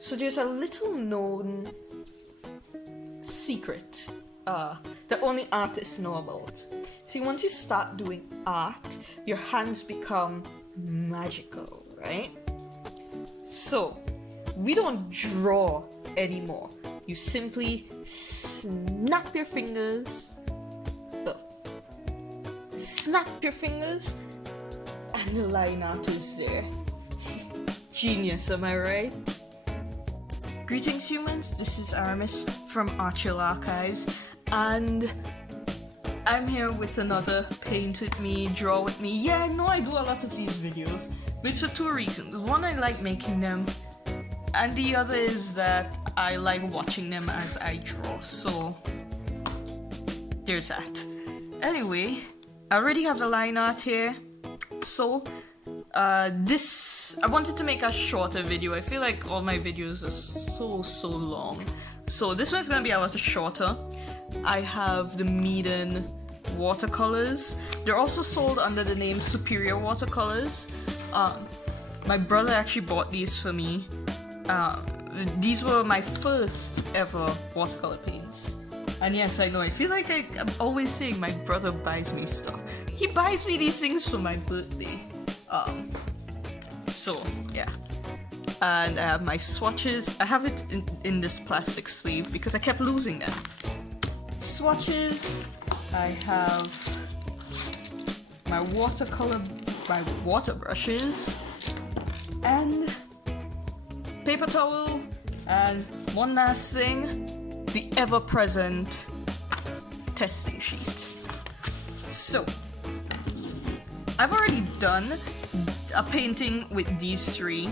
So there's a little known secret that only artists know about. See, once you start doing art, your hands become magical, right? So we don't draw anymore. You simply snap your fingers, and the line art is there. Genius, am I right? Greetings humans, this is Aramis from Archill Archives, and I'm here with another paint with me, draw with me. Yeah, I know I do a lot of these videos, but it's for two reasons. One, I like making them, and the other is that I like watching them as I draw, so there's that. Anyway, I already have the line art here, so I wanted to make a shorter video. I feel like all my videos are so long, so this one's gonna be a lot shorter. I have the Meaden watercolors. They're also sold under the name Superior Watercolors. My brother actually bought these for me. These were my first ever watercolor paints. And yes, I know, I feel like I'm always saying my brother buys me stuff. He buys me these things for my birthday. So yeah. And I have my swatches. I have it in this plastic sleeve because I kept losing them. Swatches. I have my water brushes, and paper towel, and one last thing, the ever-present testing sheet. So, I've already done a painting with these three,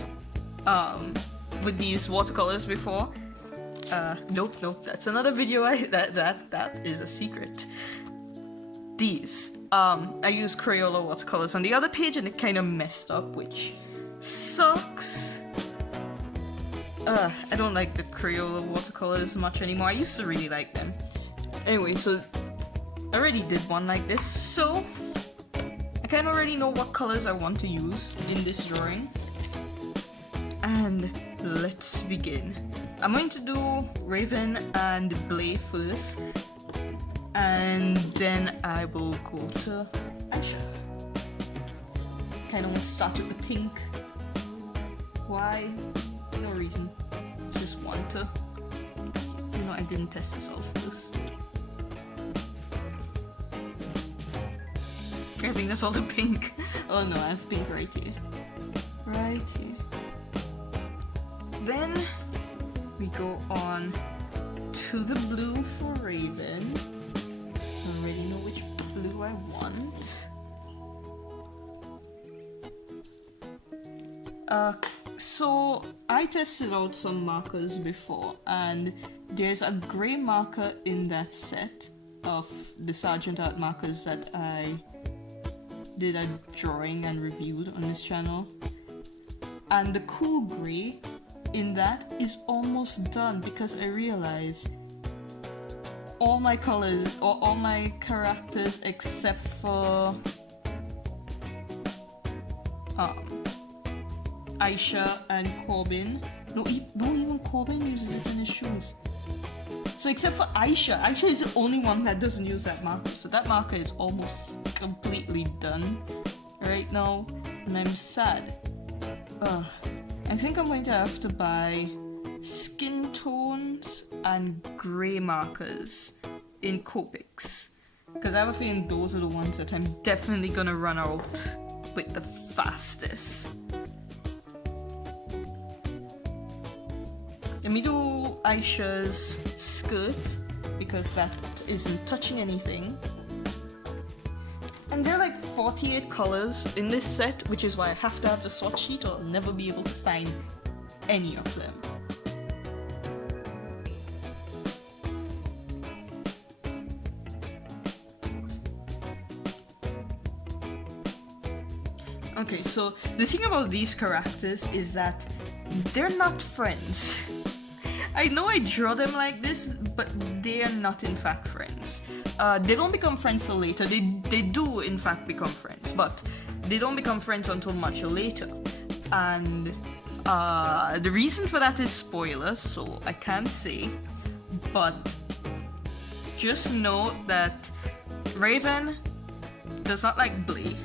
with these watercolors before. Nope, that's another video. That is a secret. These, I use Crayola watercolors on the other page, and it kind of messed up, which sucks. I don't like the Crayola watercolors much anymore. I used to really like them. Anyway, so I already did one like this, so I kind of already know what colors I want to use in this drawing. And let's begin. I'm going to do Raven and Blay first, and then I will go to Aisha. Kind of want to start with the pink. Why? No reason. Just want to. You know, I didn't test this out first. I think that's all the pink. Oh no, I have pink right here. Right here. Then we go on to the blue for Raven. I already know which blue I want. So I tested out some markers before, and there's a grey marker in that set of the Sargent Art markers that I did a drawing and reviewed on this channel. And the cool grey in that is almost done because I realized all my colors, or all my characters except for Aisha and Corbin. No, even Corbin uses it in his shoes. So except for Aisha is the only one that doesn't use that marker. So that marker is almost completely done right now, and I'm sad. I think I'm going to have to buy skin tones and grey markers in Copics, because I have a feeling those are the ones that I'm definitely gonna run out with the fastest. Let me do Aisha's skirt, because that isn't touching anything. And there are like 48 colors in this set, which is why I have to have the swatch sheet or I'll never be able to find any of them. Okay, so the thing about these characters is that they're not friends. I know I draw them like this, but they are not in fact friends. They don't become friends till later. They do in fact become friends, but they don't become friends until much later. And The reason for that is spoilers, so I can't say, but just note that Raven does not like Blee,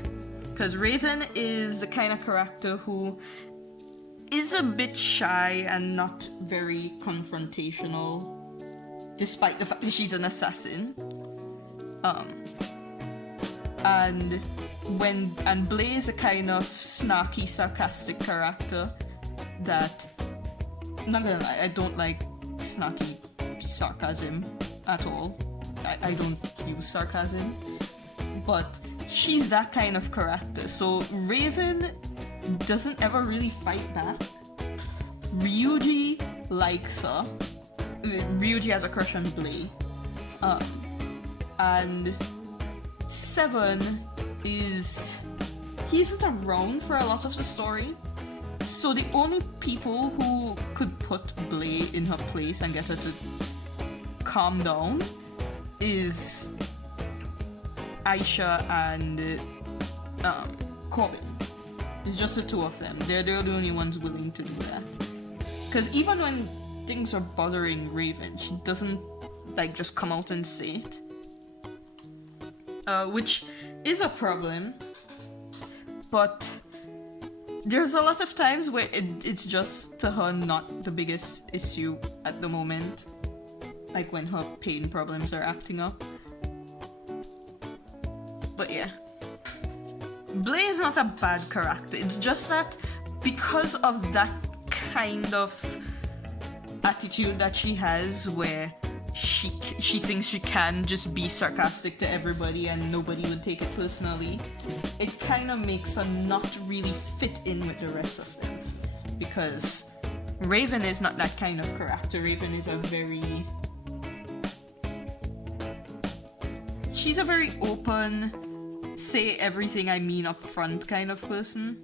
because Raven is the kind of character who is a bit shy and not very confrontational, despite the fact that she's an assassin. And Blee is a kind of snarky, sarcastic character that, I'm not gonna lie, I don't like snarky sarcasm at all. I don't use sarcasm, but she's that kind of character. So Raven doesn't ever really fight back. Ryuji likes her. Ryuji has a crush on Blee. And Seven he's not around for a lot of the story. So the only people who could put Blee in her place and get her to calm down is Aisha and Corbin. It's just the two of them. They're the only ones willing to do that. Because even when things are bothering Raven, she doesn't like just come out and say it. Which is a problem. But there's a lot of times where it's just to her not the biggest issue at the moment. Like when her pain problems are acting up. But yeah. Blee is not a bad character. It's just that because of that kind of attitude that she has where she thinks she can just be sarcastic to everybody and nobody would take it personally, it kind of makes her not really fit in with the rest of them. Because Raven is not that kind of character. Raven is she's a very open, say everything I mean up front kind of person.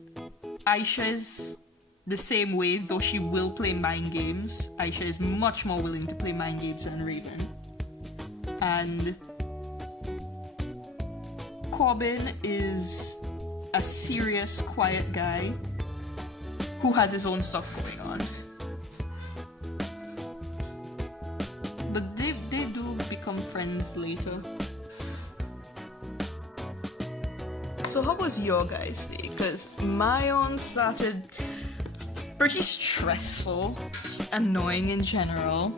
Aisha is the same way, though she will play mind games. Aisha is much more willing to play mind games than Raven. And Corbin is a serious, quiet guy who has his own stuff going on. But they do become friends later. So how was your guys' day? Because my own started pretty stressful, just annoying in general.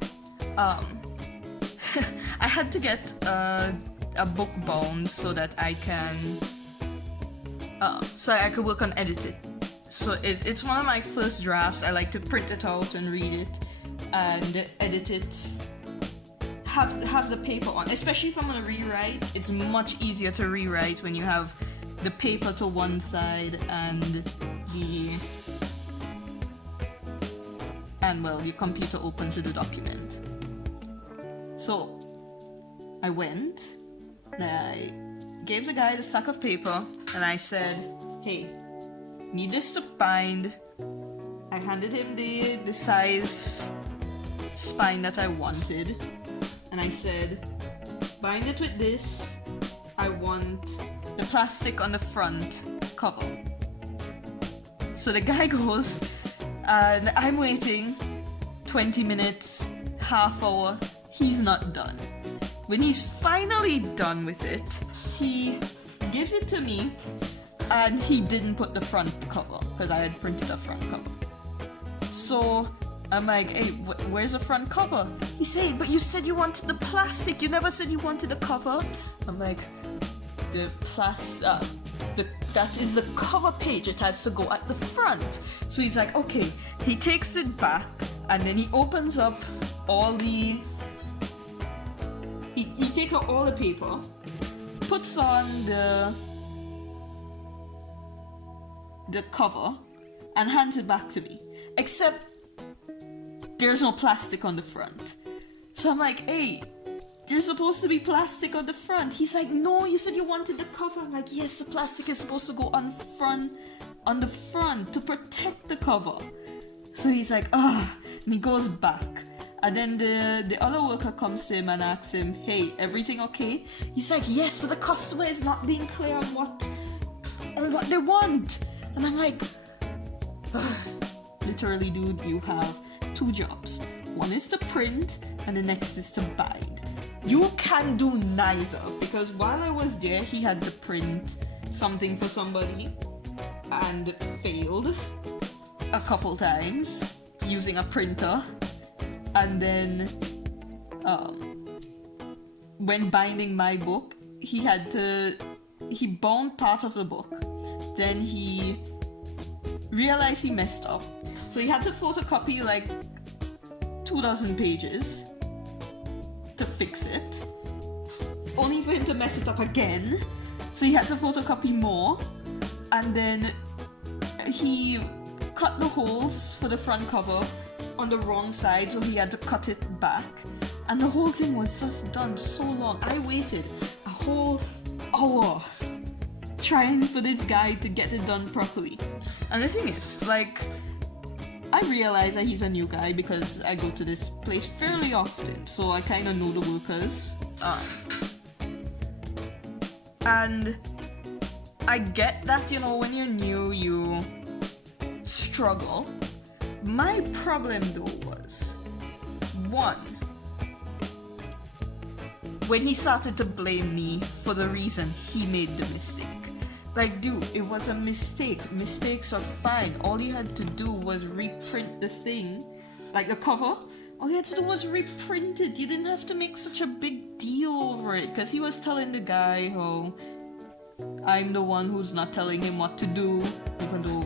I had to get a book bound so that I can could work on edit it. So it's one of my first drafts. I like to print it out and read it and edit it. Have the paper on, especially if I'm gonna rewrite. It's much easier to rewrite when you have the paper to one side and your computer open to the document. So I went and I gave the guy the stack of paper and I said, hey, need this to bind. I handed him the size spine that I wanted and I said, bind it with this. I want the plastic on the front cover. So the guy goes and I'm waiting 20 minutes, half hour, he's not done. When he's finally done with it, he gives it to me and he didn't put the front cover because I had printed a front cover. So I'm like, hey, where's the front cover? He said, but you said you wanted the plastic, you never said you wanted the cover. I'm like, that is the cover page, it has to go at the front. So he's like, okay, he takes it back and then he opens up all the he takes out all the paper, puts on the cover and hands it back to me, except there's no plastic on the front. So I'm like, hey, there's supposed to be plastic on the front. He's like, no, you said you wanted the cover. I'm like, yes, the plastic is supposed to go on the front to protect the cover. So he's like, and he goes back. And then the other worker comes to him and asks him, hey, everything okay? He's like, yes, but the customer is not being clear on what they want. And I'm like, literally, dude, you have two jobs. One is to print and the next is to bind. You can do neither, because while I was there, he had to print something for somebody and failed a couple times using a printer, and then when binding my book, he bound part of the book, then he realized he messed up, so he had to photocopy like 24 pages to fix it, only for him to mess it up again, so he had to photocopy more, and then he cut the holes for the front cover on the wrong side, so he had to cut it back, and the whole thing was just done so long. I waited a whole hour trying for this guy to get it done properly. And the thing is, like, I realize that he's a new guy because I go to this place fairly often, so I kind of know the workers. And I get that, you know, when you're new, you struggle. My problem though was, one, when he started to blame me for the reason he made the mistake. Like, dude, it was a mistake. Mistakes are fine. All you had to do was reprint the thing, like the cover. All you had to do was reprint it. You didn't have to make such a big deal over it, because he was telling the guy how I'm the one who's not telling him what to do, even though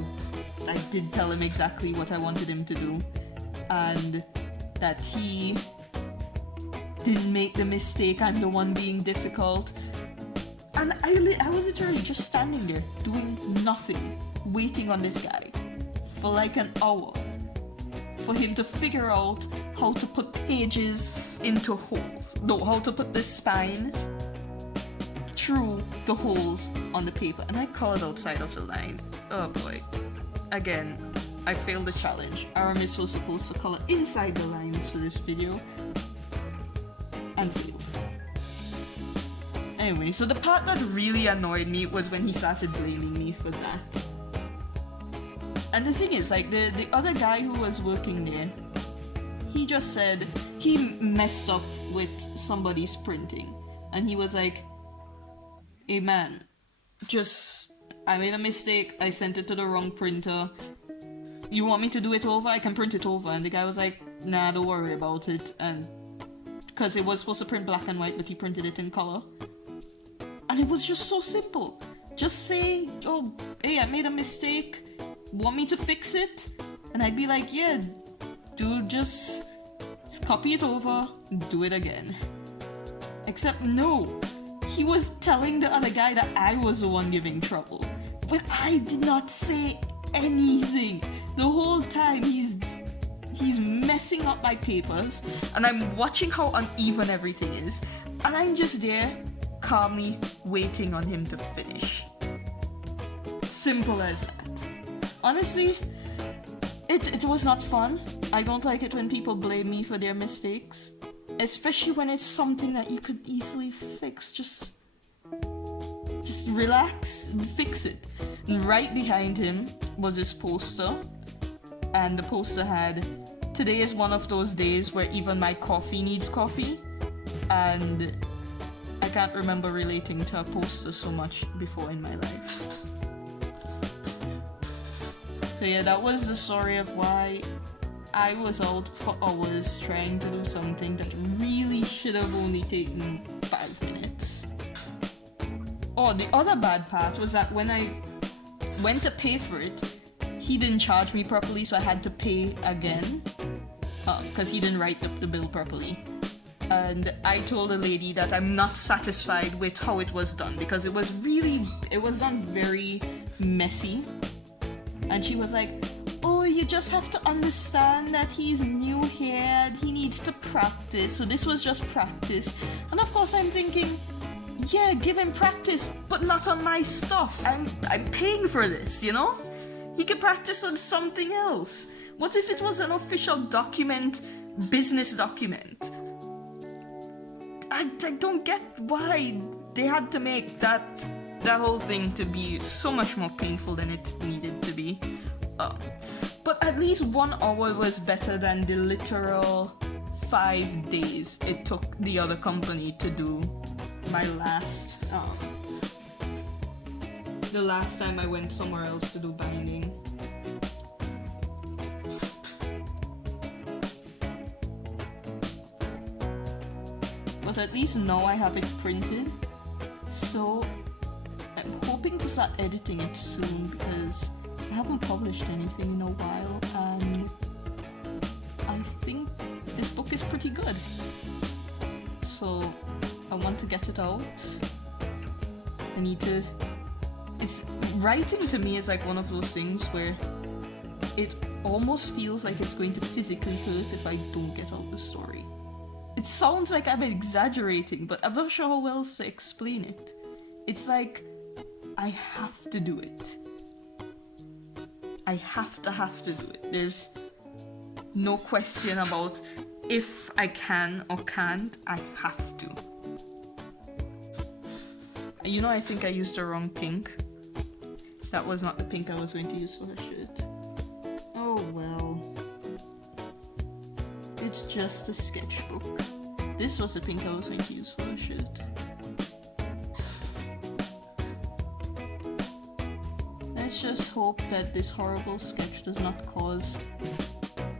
I did tell him exactly what I wanted him to do, and that he didn't make the mistake, I'm the one being difficult. And I was literally just standing there doing nothing, waiting on this guy for like an hour for him to figure out how to put pages into holes. No, how to put the spine through the holes on the paper. And I colored outside of the line. Oh boy. Again, I failed the challenge. Aramis was supposed to color inside the lines for this video and failed. Anyway, so the part that really annoyed me was when he started blaming me for that. And the thing is, like, the other guy who was working there, he just said he messed up with somebody's printing. And he was like, hey man, I made a mistake, I sent it to the wrong printer. You want me to do it over? I can print it over. And the guy was like, nah, don't worry about it. And because it was supposed to print black and white, but he printed it in color. And it was just so simple. Just say, oh, hey, I made a mistake. Want me to fix it? And I'd be like, yeah, dude, just copy it over, do it again. Except no, he was telling the other guy that I was the one giving trouble. But I did not say anything. The whole time he's messing up my papers, and I'm watching how uneven everything is, and I'm just there calmly waiting on him to finish. Simple as that. Honestly, it was not fun. I don't like it when people blame me for their mistakes, especially when it's something that you could easily fix. Just relax and fix it. And right behind him was this poster, and the poster had, today is one of those days where even my coffee needs coffee, and I can't remember relating to a poster so much before in my life. So yeah, that was the story of why I was out for hours trying to do something that really should have only taken 5 minutes. Oh, the other bad part was that when I went to pay for it, he didn't charge me properly, so I had to pay again, because he didn't write the bill properly. And I told the lady that I'm not satisfied with how it was done, because it was done very messy. And she was like, oh, you just have to understand that he's new here and he needs to practice, so this was just practice. And of course I'm thinking, yeah, give him practice, but not on my stuff. I'm paying for this, you know? He could practice on something else. What if it was an official document, business document? I don't get why they had to make that whole thing to be so much more painful than it needed to be. But at least 1 hour was better than the literal 5 days it took the other company to do my last, the last time I went somewhere else to do binding. But at least now I have it printed, so I'm hoping to start editing it soon because I haven't published anything in a while, and I think this book is pretty good. So I want to get it out. I need to... Writing to me is like one of those things where it almost feels like it's going to physically hurt if I don't get out the story. It sounds like I'm exaggerating, but I'm not sure how else to explain it. It's like I have to do it. I have to do it. There's no question about if I can or can't. I have to. You know, I think I used the wrong pink. That was not the pink I was going to use for her shirt. Oh well. It's just a sketchbook. This was the pink I was going to use for her shirt. Let's just hope that this horrible sketch does not cause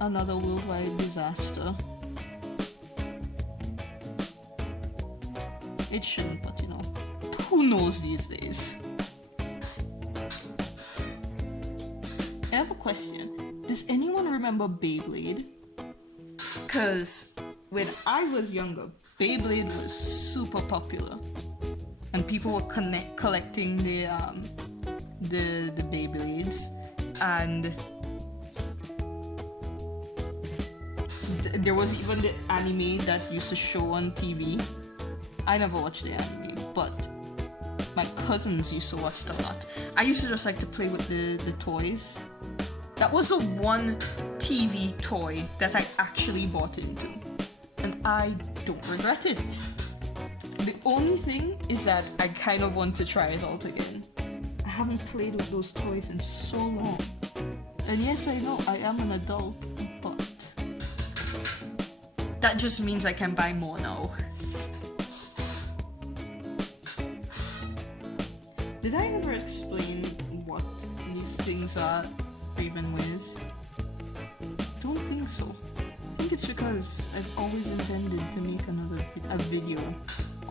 another worldwide disaster. It shouldn't, but you know, who knows these days? I have a question. Does anyone remember Beyblade? Cause when I was younger, Beyblade was super popular, and people were collecting the Beyblades, and there was even the anime that used to show on TV. I never watched the anime, but my cousins used to watch it a lot. I used to just like to play with the toys. That was the one TV toy that I actually bought into, and I don't regret it. The only thing is that I kind of want to try it out again. I haven't played with those toys in so long. And yes, I know I am an adult, but that just means I can buy more now. Did I ever explain what these things are Raven wears? Don't think so. I think it's because I've always intended to make a video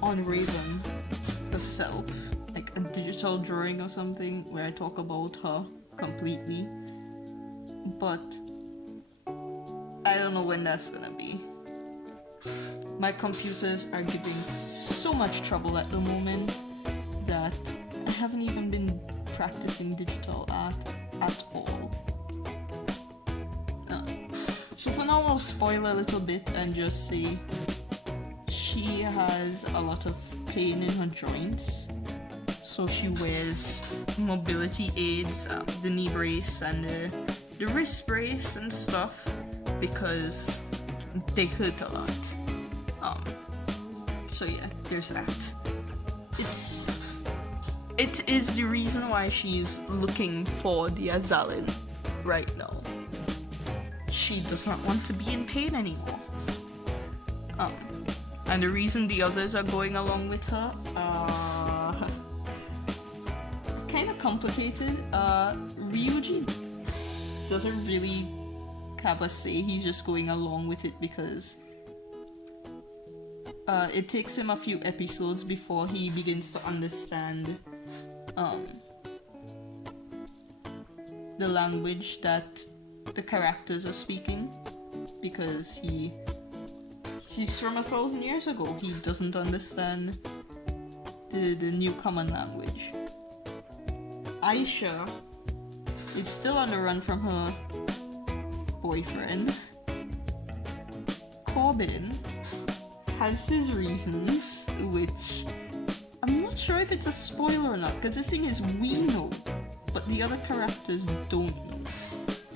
on Raven herself, like a digital drawing or something where I talk about her completely, but I don't know when that's gonna be. My computers are giving so much trouble at the moment that I haven't even been practicing digital art at all. So for now I'll spoil a little bit and just say she has a lot of pain in her joints, so she wears mobility aids, the knee brace and the wrist brace and stuff, because they hurt a lot. So yeah, there's that. It is the reason why she's looking for the Azalin right now. She does not want to be in pain anymore. And the reason the others are going along with her, kind of complicated. Ryuji doesn't really have a say, he's just going along with it because it takes him a few episodes before he begins to understand the language that the characters are speaking, because he's from 1,000 years ago. He doesn't understand the new common language. Aisha is still on the run from her boyfriend. Corbin has his reasons, which I'm not sure if it's a spoiler or not, because the thing is, we know, but the other characters don't know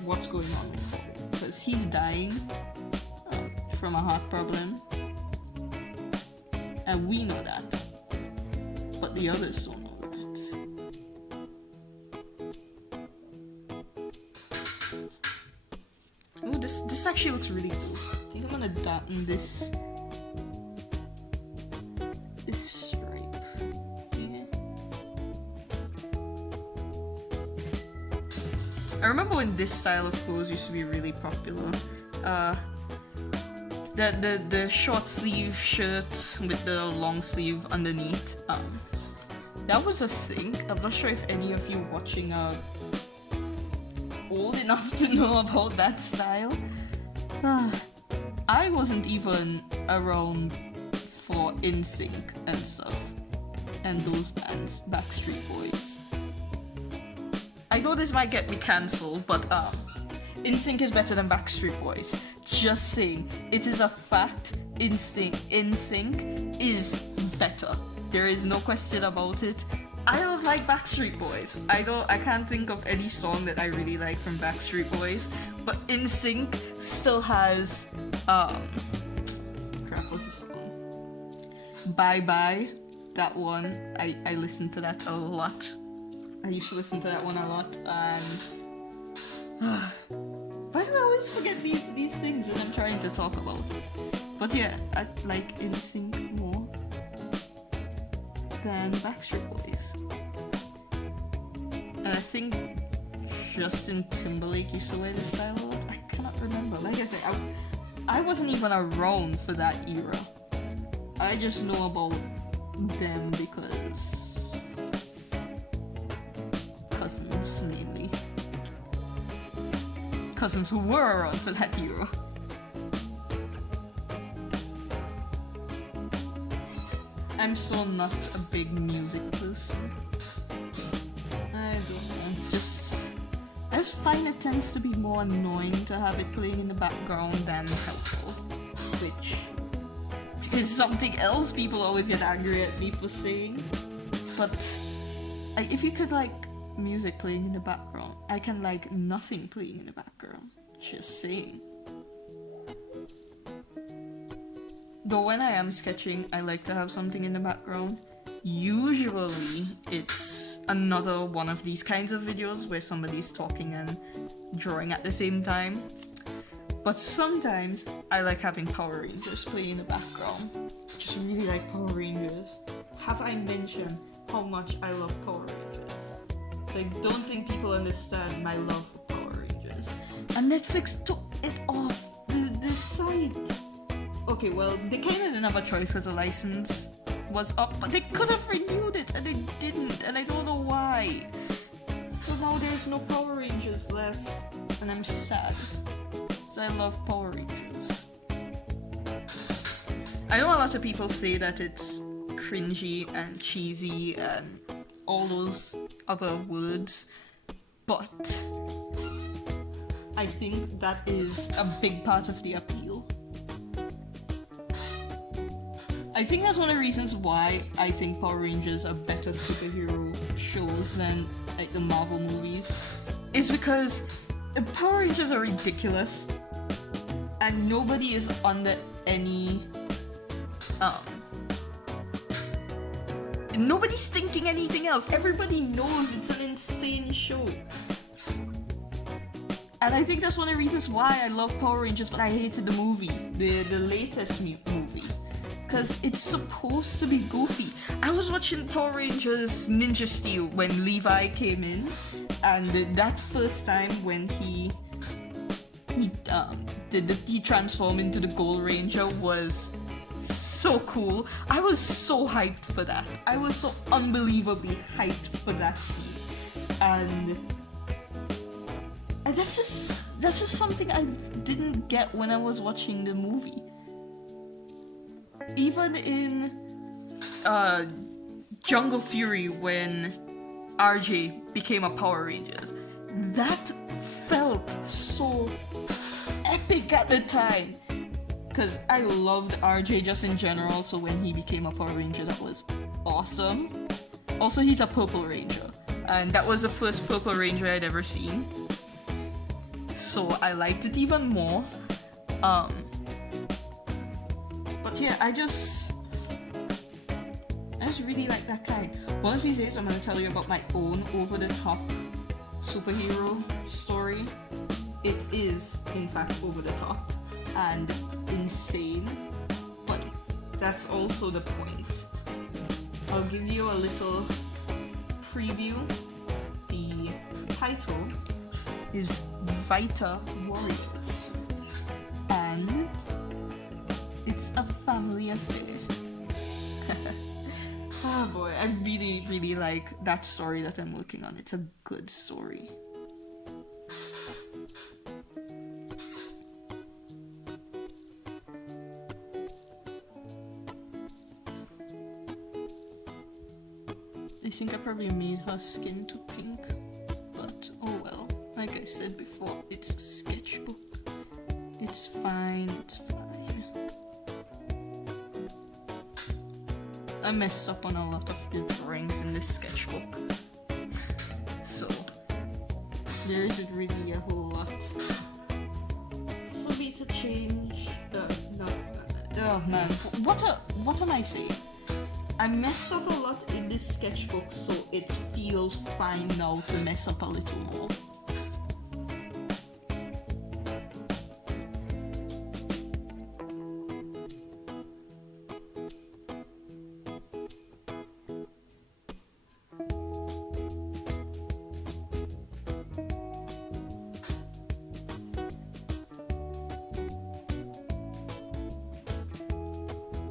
what's going on with Corbin, because he's dying from a heart problem, and we know that, but the others don't know that. actually looks really cool. I think I'm gonna darken this stripe. Yeah. I remember when this style of clothes used to be really popular. The short sleeve shirts with the long sleeve underneath. That was a thing. I'm not sure if any of you watching are old enough to know about that style. I wasn't even around for NSYNC and stuff, and those bands, Backstreet Boys. I know this might get me cancelled, but NSYNC is better than Backstreet Boys. Just saying, it is a fact. NSYNC is better. There is no question about it. I don't like Backstreet Boys. I can't think of any song that I really like from Backstreet Boys. But NSYNC still has crap, what's the song? Bye Bye. That one. I listen to that a lot. I used to listen to that one a lot, and why do I always forget these things when I'm trying to talk about it? But yeah, I like NSYNC more than Backstreet Boys. And I think Justin Timberlake used to wear this style a lot. I cannot remember. Like I said, I wasn't even around for that era. I just know about them because cousins mainly. Cousins who were around for that era. I'm still not a big music person. I don't know. I just find it tends to be more annoying to have it playing in the background than helpful. Which is something else people always get angry at me for saying. But if you could like music playing in the background, I can like nothing playing in the background. Just saying. Though when I am sketching, I like to have something in the background. Usually it's another one of these kinds of videos where somebody's talking and drawing at the same time. But sometimes I like having Power Rangers playing in the background. Just really like Power Rangers. Have I mentioned how much I love Power Rangers? So I don't think people understand my love for Power Rangers. And Netflix took it off the site. Okay, well, they kind of didn't have a choice because the license was up, but they could have renewed it and they didn't, and I don't know why. So now there's no Power Rangers left, and I'm sad. So I love Power Rangers. I know a lot of people say that it's cringy and cheesy and all those other words, but I think that is a big part of the appeal. I think that's one of the reasons why I think Power Rangers are better superhero shows than like the Marvel movies. Is because the Power Rangers are ridiculous and nobody is under any nobody's thinking anything else. Everybody knows it's an insane show. And I think that's one of the reasons why I love Power Rangers, but I hated the movie, the latest movie. Because it's supposed to be goofy. I was watching Power Rangers Ninja Steel when Levi came in, and that first time when he transformed into the Gold Ranger was so cool. I was so hyped for that. I was so unbelievably hyped for that scene. And that's just something I didn't get when I was watching the movie. Even in Jungle Fury, when RJ became a Power Ranger, that felt so epic at the time. Because I loved RJ just in general, so when he became a Power Ranger, that was awesome. Also, he's a Purple Ranger, and that was the first Purple Ranger I'd ever seen. So I liked it even more. But yeah, I just really like that kind. One of these days I'm going to tell you about my own over-the-top superhero story. it is in fact over the top and insane, but that's also the point. I'll give you a little preview. The title is Vita Warriors, and it's a family affair. Oh boy, I really, really like that story that I'm working on. It's a good story. I think I probably made her skin too pink, but oh well. Like I said before, it's a sketchbook. It's fine, it's fine. I messed up on a lot of the drawings in this sketchbook, so there isn't really a whole lot for me to change. Oh man, what am I saying? I messed up a lot in this sketchbook, so it feels fine now to mess up a little more.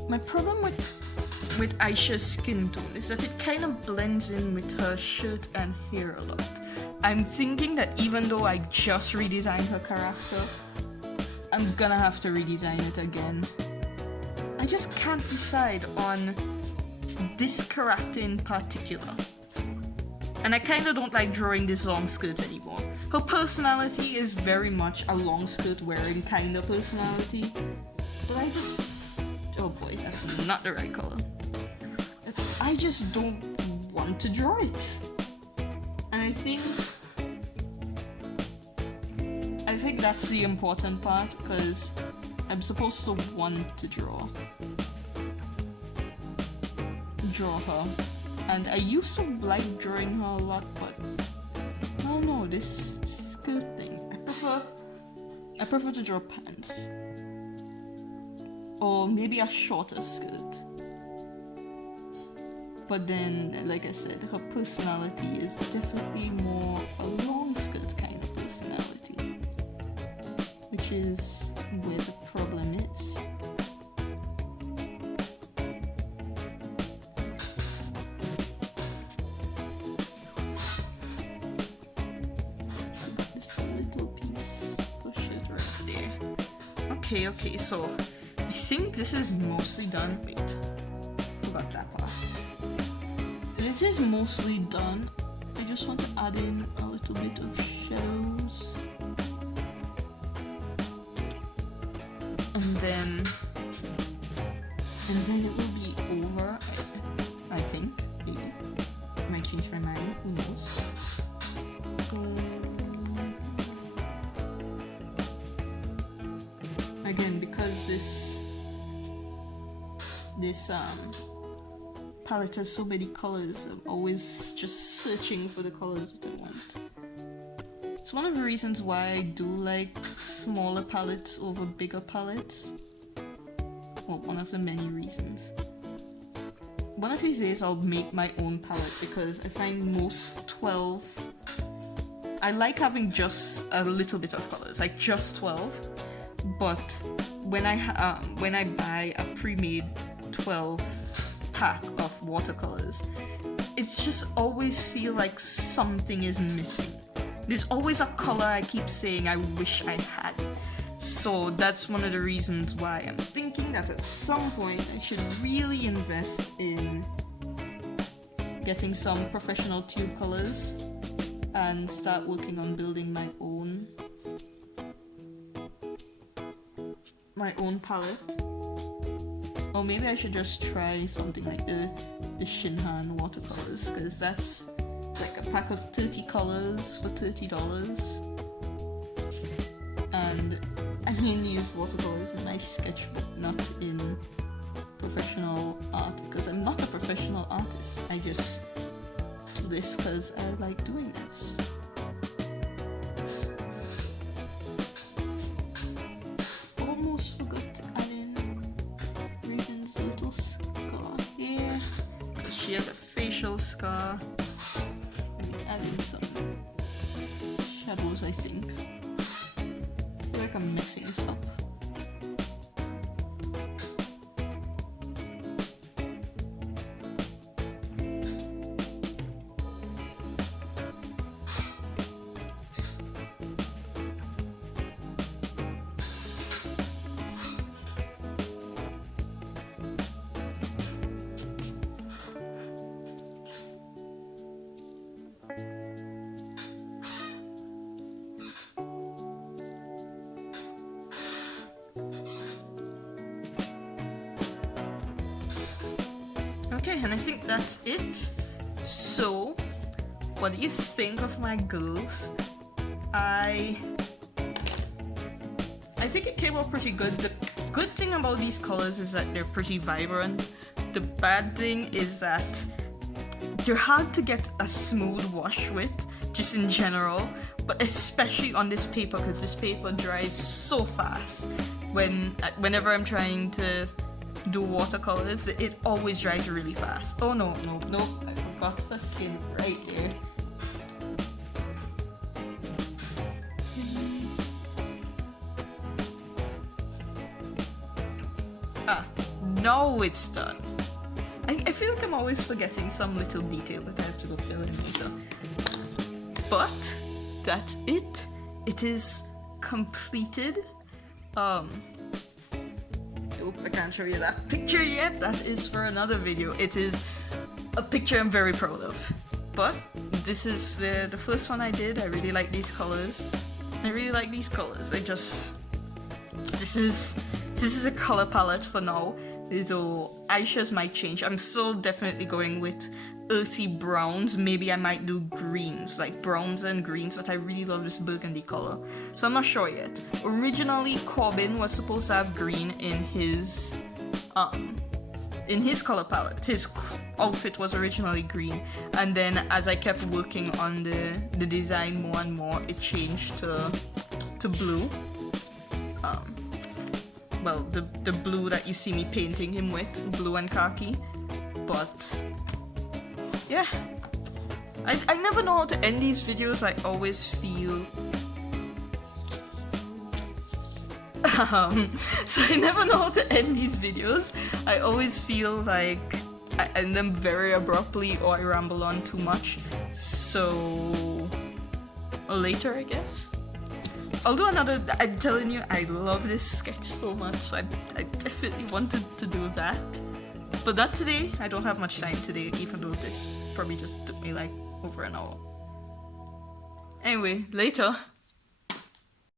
My problem with Aisha's skin tone is that it kind of blends in with her shirt and hair a lot. I'm thinking that even though I just redesigned her character, I'm gonna have to redesign it again. I just can't decide on this character in particular. And I kinda don't like drawing this long skirt anymore. Her personality is very much a long skirt wearing kind of personality, but I just... oh boy, that's not the right color. I just don't want to draw it. And I think that's the important part, because I'm supposed to want to draw her. And I used to like drawing her a lot, but I don't know, this skirt thing. I prefer to draw pants. Or maybe a shorter skirt. But then, like I said, her personality is definitely more of a long skirt kind of personality, which is where the problem is. This little piece, push it right there. Okay, so I think this is mostly done. Wait, forgot that part. It is mostly done. I just want to add in a little bit of shadows. And then it will be over, I think. Maybe. I might change my mind, who knows. Again, because this palette has so many colors, I'm always just searching for the colors that I want. It's one of the reasons why I do like smaller palettes over bigger palettes. Well, one of the many reasons. One of these days I'll make my own palette, because I find most 12... I like having just a little bit of colors, like just 12. But when I buy a pre-made 12 pack of watercolors, it's just always feel like something is missing. There's always a color I keep saying I wish I had. So that's one of the reasons why I'm thinking that at some point I should really invest in getting some professional tube colors and start working on building my own palette. Or maybe I should just try something like the Shinhan watercolors, because that's like a pack of 30 colors for $30. And I mainly use watercolors in my sketchbook, not in professional art, because I'm not a professional artist. I just do this because I like doing this. she has a facial scar. Add in some shadows, I think. I feel like I'm messing this up. Okay, and I think that's it. So, what do you think of my girls? I think it came out pretty good. The good thing about these colors is that they're pretty vibrant. The bad thing is that they're hard to get a smooth wash with, just in general, but especially on this paper, because this paper dries so fast. Whenever I'm trying to do watercolors, it always dries really fast. Oh no, I forgot the skin right there. Now it's done. I feel like I'm always forgetting some little detail that I have to go fill in later. But that's it. It is completed. Oop, I can't show you that picture yet. That is for another video. It is a picture I'm very proud of. But this is the first one I did. I really like these colors. This is a color palette for now. Little eyeshadows might change. I'm still definitely going with earthy browns. Maybe I might do greens, like browns and greens, but I really love this burgundy color. So I'm not sure yet. Originally, Corbin was supposed to have green in his color palette. His outfit was originally green, and then as I kept working on the design more and more, it changed to blue. Well, the blue that you see me painting him with, blue and khaki. But yeah, I never know how to end these videos. I always feel so I never know how to end these videos. I always feel like I end them very abruptly, or I ramble on too much. So later, I guess I'll do another. I'm telling you, I love this sketch so much, so I definitely wanted to do that. But not today. I don't have much time today, even though this probably just took me like over an hour. Anyway, later.